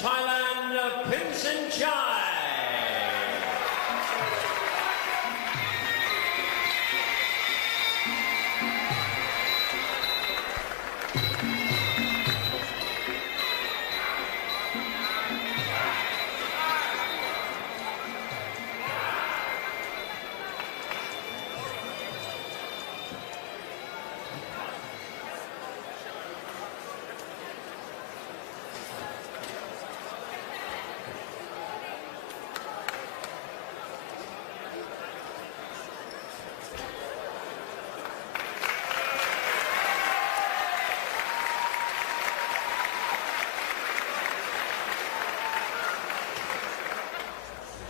Thailand, Pinsinchai.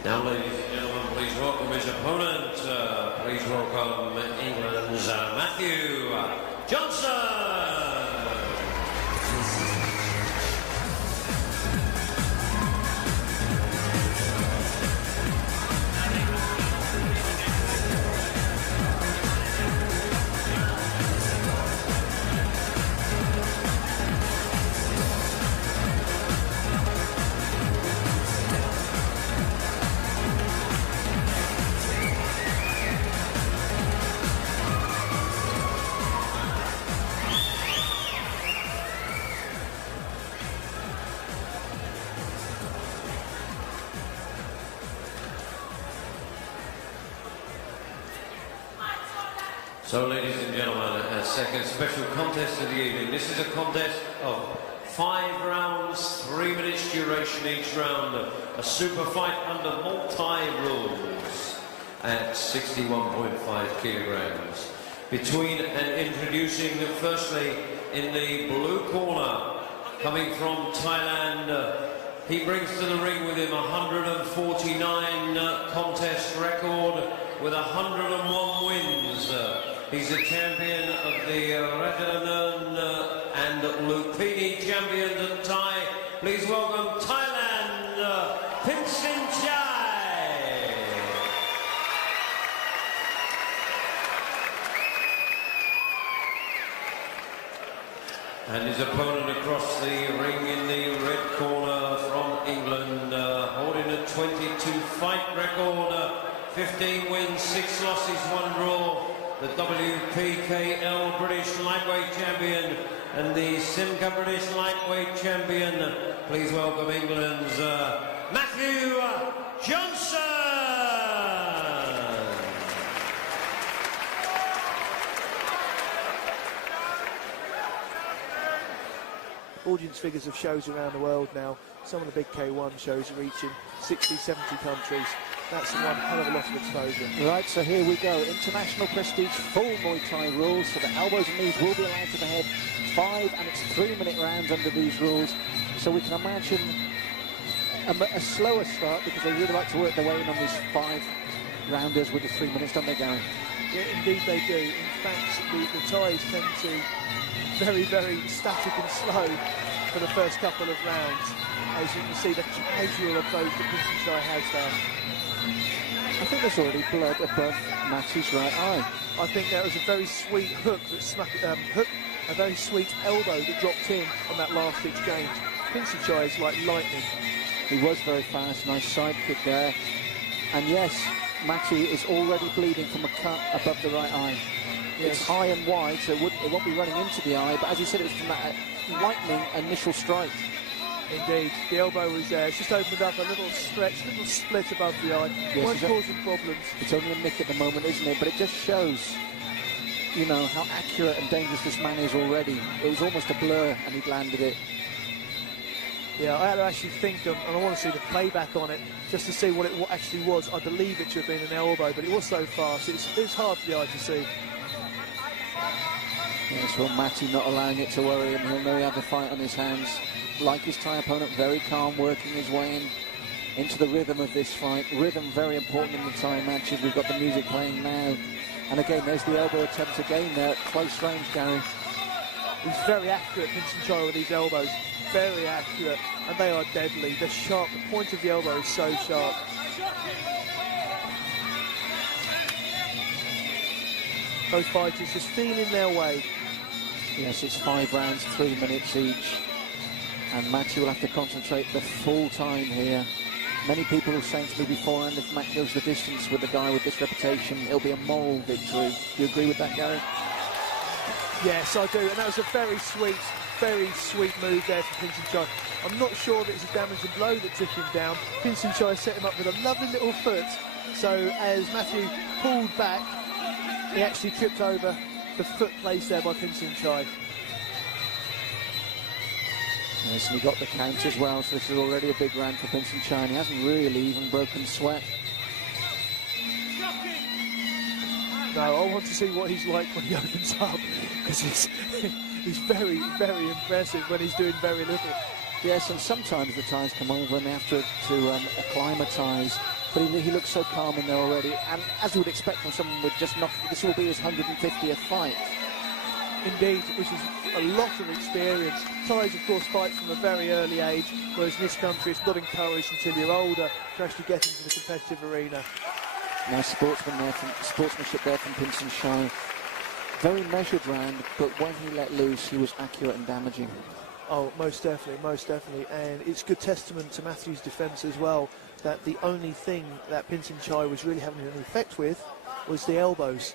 Now, ladies and gentlemen, please welcome his opponent. Please welcome England's Matthew Johnson. So, ladies and gentlemen, a second special contest of the evening. This is a contest of 5 rounds, 3 minutes duration each round. A super fight under multi-rules at 61.5 kilograms. Between and introducing, firstly, in the blue corner, coming from Thailand, he brings to the ring with him 149 contest record with 101 wins. He's a champion of the Ratanan and Lupini champions of Thai. Please welcome Thailand, Pinsinchai. And his opponent across the ring in the red corner from England, holding a 22-fight record, 15 wins, 6 losses, 1 draw. The WPKL British Lightweight Champion and the Simca British Lightweight Champion. Please welcome England's Matthew Johnson. Audience figures of shows around the world now. Some of the big K1 shows are reaching 60, 70 countries. That's one hell of a lot of exposure. Right, so here we go. International prestige, full Muay Thai rules. So the elbows and knees will be allowed to the head. 5 and it's 3-minute rounds under these rules. So we can imagine a slower start because they really like to work their way in on these 5-rounders with the 3 minutes, don't they, Gary? Yeah, indeed they do. In fact, the Thais tend to very, very static and slow for the first couple of rounds. As you can see, the casual approach that Pinsinchai has there. I think there's already blood above Matty's right eye. I think that was a very sweet hook that snuck, a very sweet elbow that dropped in on that last exchange. Pinsinchai is like lightning. He was very fast, nice side kick there. And yes, Matty is already bleeding from a cut above the right eye. Yes. It's high and wide, so it won't be running into the eye, but as you said, it was from that lightning initial strike. Indeed, the elbow was there. It's just opened up a little stretch, little split above the eye. Yes, won't causing problems. It's only a nick at the moment, isn't it? But it just shows, you know, how accurate and dangerous this man is already. It was almost a blur, and he'd landed it. Yeah, I had to actually think, and I want to see the playback on it, just to see what it actually was. I believe it should have been an elbow, but it was so fast. It's hard for the eye to see. Yes, well, Matty not allowing it to worry him. He'll know he had the fight on his hands. Like his Thai opponent, very calm, working his way into the rhythm of this fight. Rhythm very important in the Thai matches. We've got the music playing now. And again, there's the elbow attempt again there at close range, Gary. He's very accurate, Pinsinchai, with these elbows. Very accurate, and they are deadly. They're sharp. The point of the elbow is so sharp. Those fighters just feeling their way. Yes, it's 5 rounds, 3 minutes each. And Matthew will have to concentrate the full time here. Many people were saying to me beforehand, if Matt goes the distance with a guy with this reputation, it'll be a moral victory. Do you agree with that, Gary? Yes, I do, and that was a very sweet move there from Pinson-Chai. I'm not sure that it's a damaging blow that took him down. Pinson-Chai set him up with a lovely little foot, so as Matthew pulled back, he actually tripped over the foot placed there by Pinson-Chai. Yes, and he got the count as well, so this is already a big round for Pinson-Chai. He hasn't really even broken sweat. No, I want to see what he's like when he opens up, because he's very impressive when he's doing very little. Yes, and sometimes the Thais come over and they have to acclimatise, but he looks so calm in there already, and as you would expect from someone with just not, this will be his 150th fight. Indeed, which is a lot of experience. Thais, of course, fight from a very early age, whereas in this country it's not encouraged until you're older to actually get into the competitive arena. Nice sportsmanship there from Pinson-Chai. Very measured round, but when he let loose, he was accurate and damaging. Oh, most definitely, and it's good testament to Matthew's defence as well, that the only thing that Pinson-Chai was really having an effect with was the elbows.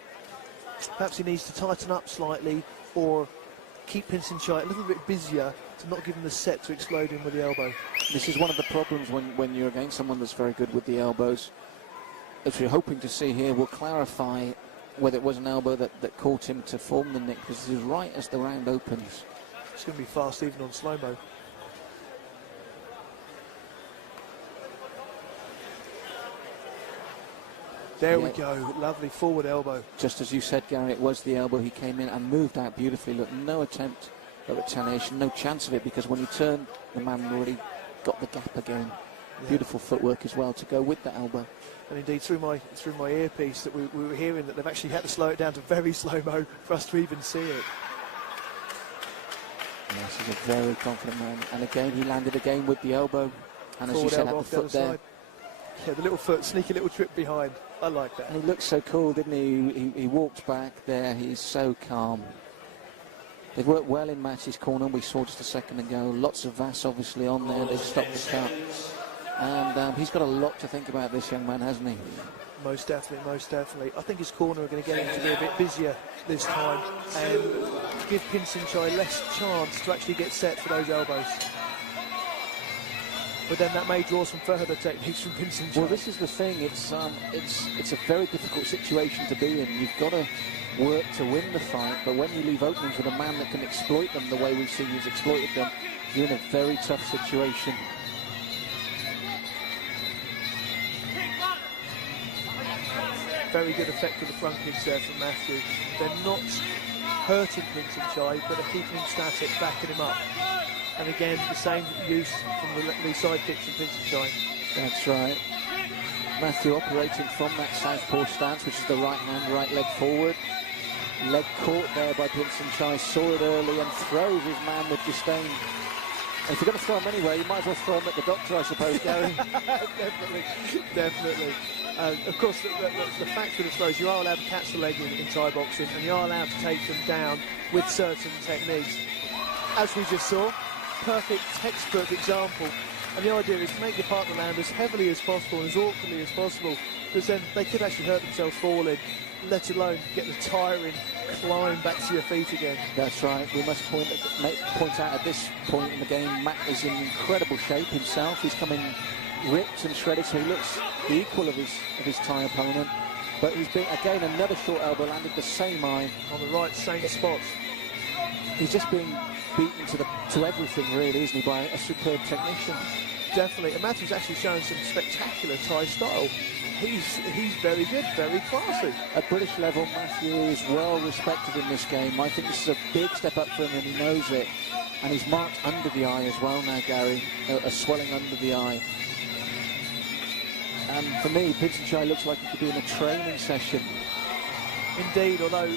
Perhaps he needs to tighten up slightly or keep Pinson-Chai a little bit busier to not give him the set to explode in with the elbow. This is one of the problems when you're against someone that's very good with the elbows. As we're hoping to see here, we'll clarify whether it was an elbow that caught him to form the nick, because this is right as the round opens. It's going to be fast even on slow-mo. There we go, lovely forward elbow. Just as you said, Gary, it was the elbow. He came in and moved out beautifully. Look, no attempt at retaliation, no chance of it, because when he turned, the man already got the gap again. Yeah. Beautiful footwork as well to go with the elbow. And indeed, through my earpiece, that we were hearing that they've actually had to slow it down to very slow-mo for us to even see it. Yes, he's a very confident man. And again, he landed again with the elbow. And as forward you said, had the foot there. Side. Yeah, the little foot, sneaky little trip behind. I like that. And he looked so cool, didn't he? He walked back there. He's so calm. They've worked well in Matty's corner. We saw just a second ago. Lots of VAS obviously on there. They've stopped the count. And he's got a lot to think about, this young man, hasn't he? Most definitely. I think his corner are going to get him to be a bit busier this time and give Pinson-Chai less chance to actually get set for those elbows. But then that may draw some further techniques from Pinson-Chai. Well, this is the thing. It's a very difficult situation to be in. You've got to work to win the fight, but when you leave openings with a man that can exploit them the way we've seen he's exploited them, you're in a very tough situation. Very good effect of the front kicks there from Matthew. They're not hurting Pinson-Chai, but they're keeping him static, backing him up. And again, the same use from the side kicks from Pinson-Chai. That's right. Matthew operating from that southpaw stance, which is the right hand, right leg forward. Leg caught there by Pinson-Chai, saw it early and throws his man with disdain. If you're going to throw him anywhere, you might as well throw him at the doctor, I suppose, Gary. Definitely. Of course, the fact with the throws, you are allowed to catch the leg in Thai boxing, and you are allowed to take them down with certain techniques. As we just saw, perfect textbook example. And the idea is to make your partner land as heavily as possible and as awkwardly as possible, because then they could actually hurt themselves falling, let alone get the tiring climb back to your feet again. That's right. We must point out at this point in the game, Matt is in incredible shape himself. He's coming ripped and shredded, so he looks the equal of his Thai opponent. But he's been, again, another short elbow landed the same eye. On the right, same spot. He's just being beaten to everything, really, isn't he, by a superb technician. Definitely. And Matthew's actually showing some spectacular Thai style. He's very good, very classy. At British level, Matthew is well respected in this game. I think this is a big step up for him, and he knows it. And he's marked under the eye as well now, Gary, a swelling under the eye. And for me, Pinson-Chai looks like he could be in a training session. Indeed, although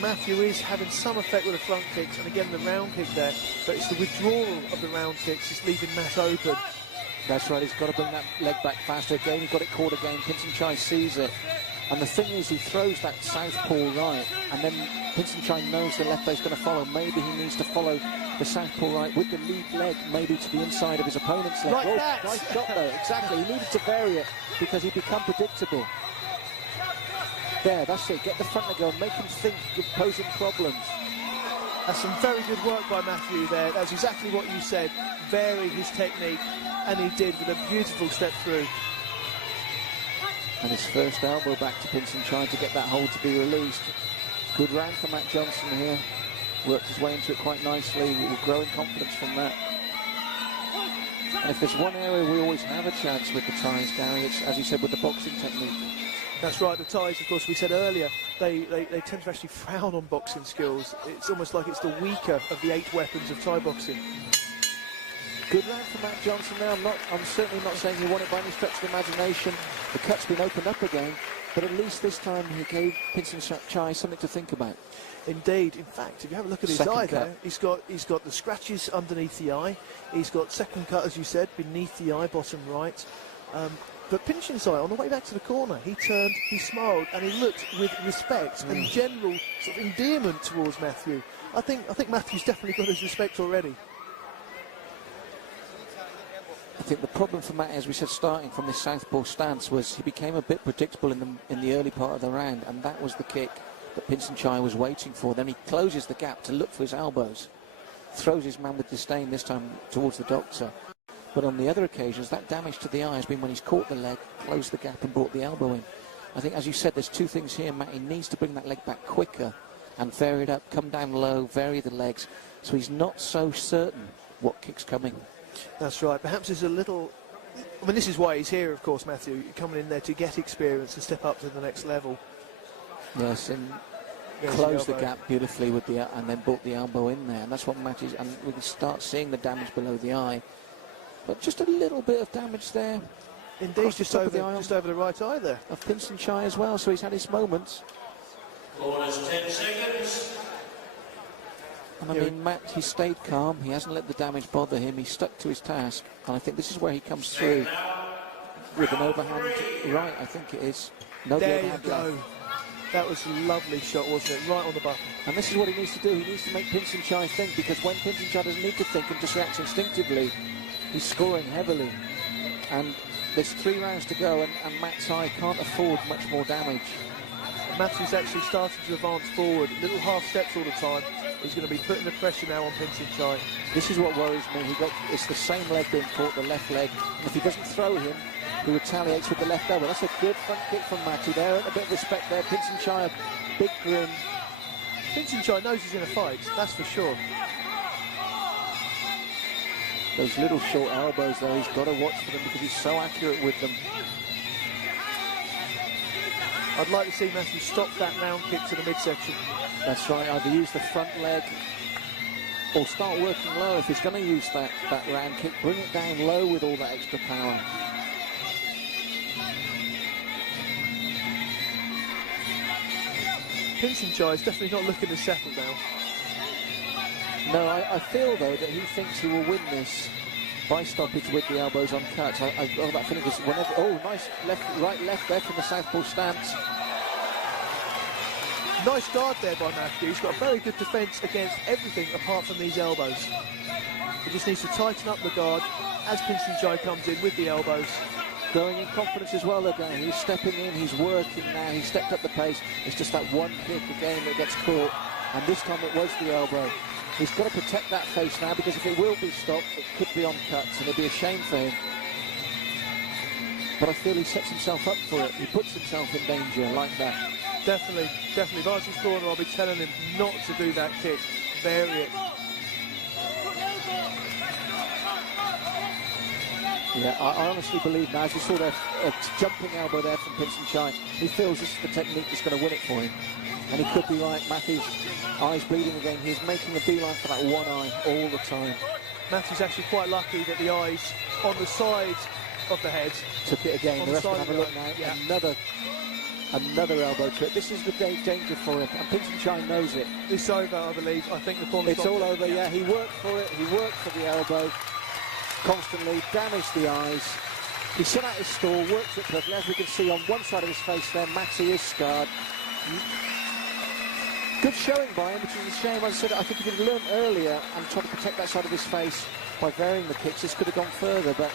Matthew is having some effect with the front kicks, and again the round kick there, but it's the withdrawal of the round kicks is leaving Matt open. That's right, he's got to bring that leg back faster. Again, he got it caught again. Pinson-Chai sees it. And the thing is, he throws that southpaw right, and then Pinson-Chai knows the left leg's going to follow. Maybe he needs to follow the southpaw right with the lead leg, maybe to the inside of his opponent's leg. Like that. Nice shot though, exactly. He needed to vary it because he'd become predictable. There, that's it. Get the front leg going, make him think of posing problems. That's some very good work by Matthew there. That's exactly what you said. Vary his technique, and he did with a beautiful step through. And his first elbow back to Pinson-Chai to get that hold to be released. Good round for Matt Johnson here. Worked his way into it quite nicely. We'll grow in confidence from that. And if there's one area we always have a chance with the ties, Gary, it's, as you said, with the boxing technique. That's right, the ties, of course, we said earlier, they tend to actually frown on boxing skills. It's almost like it's the weaker of the 8 weapons of Thai boxing. Good round for Matt Johnson there. I'm certainly not saying he won it by any stretch of the imagination. The cut's been opened up again, but at least this time he gave Pinson-Chai something to think about. Indeed. In fact, if you have a look at his eye there, he's got the scratches underneath the eye. He's got second cut, as you said, beneath the eye, bottom right. But Pinson-Chai, on the way back to the corner, he turned, he smiled, and he looked with respect and general sort of endearment towards Matthew. I think Matthew's definitely got his respect already. I think the problem for Matt, as we said, starting from this southpaw stance, was he became a bit predictable in the early part of the round, and that was the kick that Pinson-Chai was waiting for. Then he closes the gap to look for his elbows, throws his man with disdain, this time towards the doctor. But on the other occasions, that damage to the eye has been when he's caught the leg, closed the gap and brought the elbow in. I think, as you said, there's two things here, Matt. He needs to bring that leg back quicker and vary it up, come down low, vary the legs, so he's not so certain what kick's coming. That's right. Perhaps there's a little... I mean, this is why he's here, of course, Matthew, coming in there to get experience and step up to the next level. Yes, and closed the gap beautifully with the and then brought the elbow in there, and that's what matches. And we can start seeing the damage below the eye, but just a little bit of damage there. Indeed, just over the right eye there of Pinson-Chai as well. So he's had his moments. Bonus 10 seconds. And I mean, Matt, he stayed calm. He hasn't let the damage bother him. He stuck to his task, and I think this is where he comes through with an overhand right. I think it is. No, there you go. Left. That was a lovely shot, wasn't it? Right on the button. And this is what he needs to do. He needs to make Pinson-Chai think, because when Pinson-Chai doesn't need to think and just reacts instinctively, he's scoring heavily. And there's 3 rounds to go, and Matt's eye can't afford much more damage. Matthew's actually started to advance forward, little half steps all the time. He's going to be putting the pressure now on Pinson-Chai. This is what worries me. It's the same leg being caught, the left leg. And if he doesn't throw him, he retaliates with the left elbow. That's a good front kick from Matthew there. A bit of respect there. Pinson-Chai, big grin. Pinson-Chai knows he's in a fight, that's for sure. Those little short elbows though, he's got to watch for them because he's so accurate with them. I'd like to see Matthew stop that round kick to the midsection. That's right, either use the front leg or start working low. If he's going to use that round kick, bring it down low with all that extra power. Pinson-Chai is definitely not looking to settle now. No, I feel though that he thinks he will win this by stoppage with the elbows on cuts. I got that feeling because whenever... Oh, nice right left there from the southpaw stance. Nice guard there by Matthew. He's got a very good defence against everything apart from these elbows. He just needs to tighten up the guard as Pinson-Chai comes in with the elbows. Growing in confidence as well again. He's stepping in, he's working now, he's stepped up the pace. It's just that one kick again that gets caught, and this time it was the elbow. He's got to protect that face now, because if it will be stopped, it could be on cuts, and it'd be a shame for him. But I feel he sets himself up for it. He puts himself in danger like that. Definitely, definitely. If I was his corner, I'll be telling him not to do that kick. Vary it. Yeah, I honestly believe now, as you saw there, a jumping elbow there from Pinson-Chai, he feels this is the technique that's going to win it for him. And he could be right. Matthew's eyes bleeding again. He's making a beeline for that one eye all the time. Matthew's actually quite lucky that the eye's on the side of the head. Took it again. The rest will have a look now. Yeah. Another elbow trip. This is the danger for him, and Pinson-Chai knows it. It's over, I believe. I think the corner's It's all over, yeah. He worked for it. He worked for the elbow. Constantly damaged the eyes. He set out his stall, worked it perfectly. As we can see on one side of his face there, Matty is scarred. Good showing by him, which is a shame. As I said, I think if he'd learned earlier and tried to protect that side of his face by varying the kicks, this could have gone further, but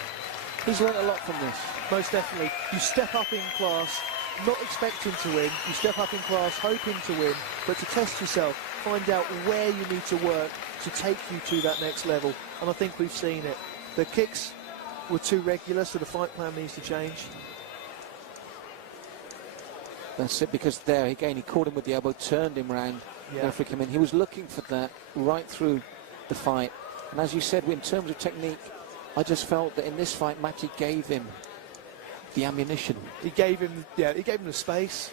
he's learned a lot from this. Most definitely. You step up in class, not expecting to win. You step up in class, hoping to win, but to test yourself, find out where you need to work to take you to that next level. And I think we've seen it. The kicks were too regular, so the fight plan needs to change. That's it, because there, again, he caught him with the elbow, turned him round, Yeah. referee came in. He was looking for that right through the fight. And as you said, in terms of technique, I just felt that in this fight, Matty gave him the ammunition. He gave him the space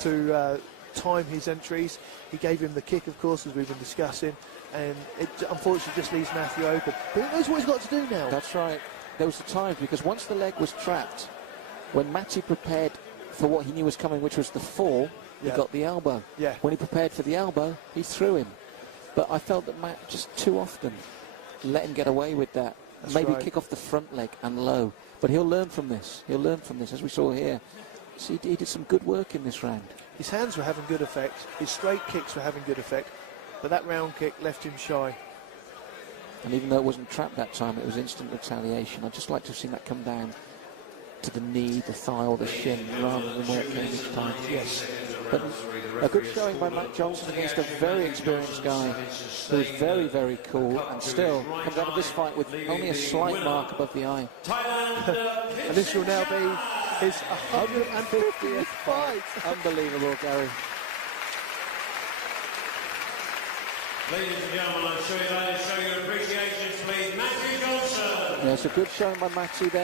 to time his entries. He gave him the kick, of course, as we've been discussing, and it unfortunately just leaves Matthew open. But he knows what he's got to do now. That's right. There was the time, because once the leg was trapped, when Matty prepared for what he knew was coming, which was the fall, Yeah. he got the elbow. Yeah. When he prepared for the elbow, he threw him. But I felt that Matt just too often let him get away with that. That's Maybe right. kick off the front leg and low. But he'll learn from this. He'll learn from this, as we saw here. So he did some good work in this round. His hands were having good effect. His straight kicks were having good effect. But that round kick left him shy. And even though it wasn't trapped that time, it was instant retaliation. I'd just like to have seen that come down to the knee, the thigh or the shin, rather than where it came each time. Yes. But a good showing by Matt Johnson against a very experienced guy who is very, very cool and still comes out of this fight with only a slight mark above the eye. And this will now be his 150th fight. Unbelievable, Gary. Ladies and gentlemen, I'm sure you'd like to show your appreciation, please. Matthew Johnson. Yeah, it's a good showing by Matty there.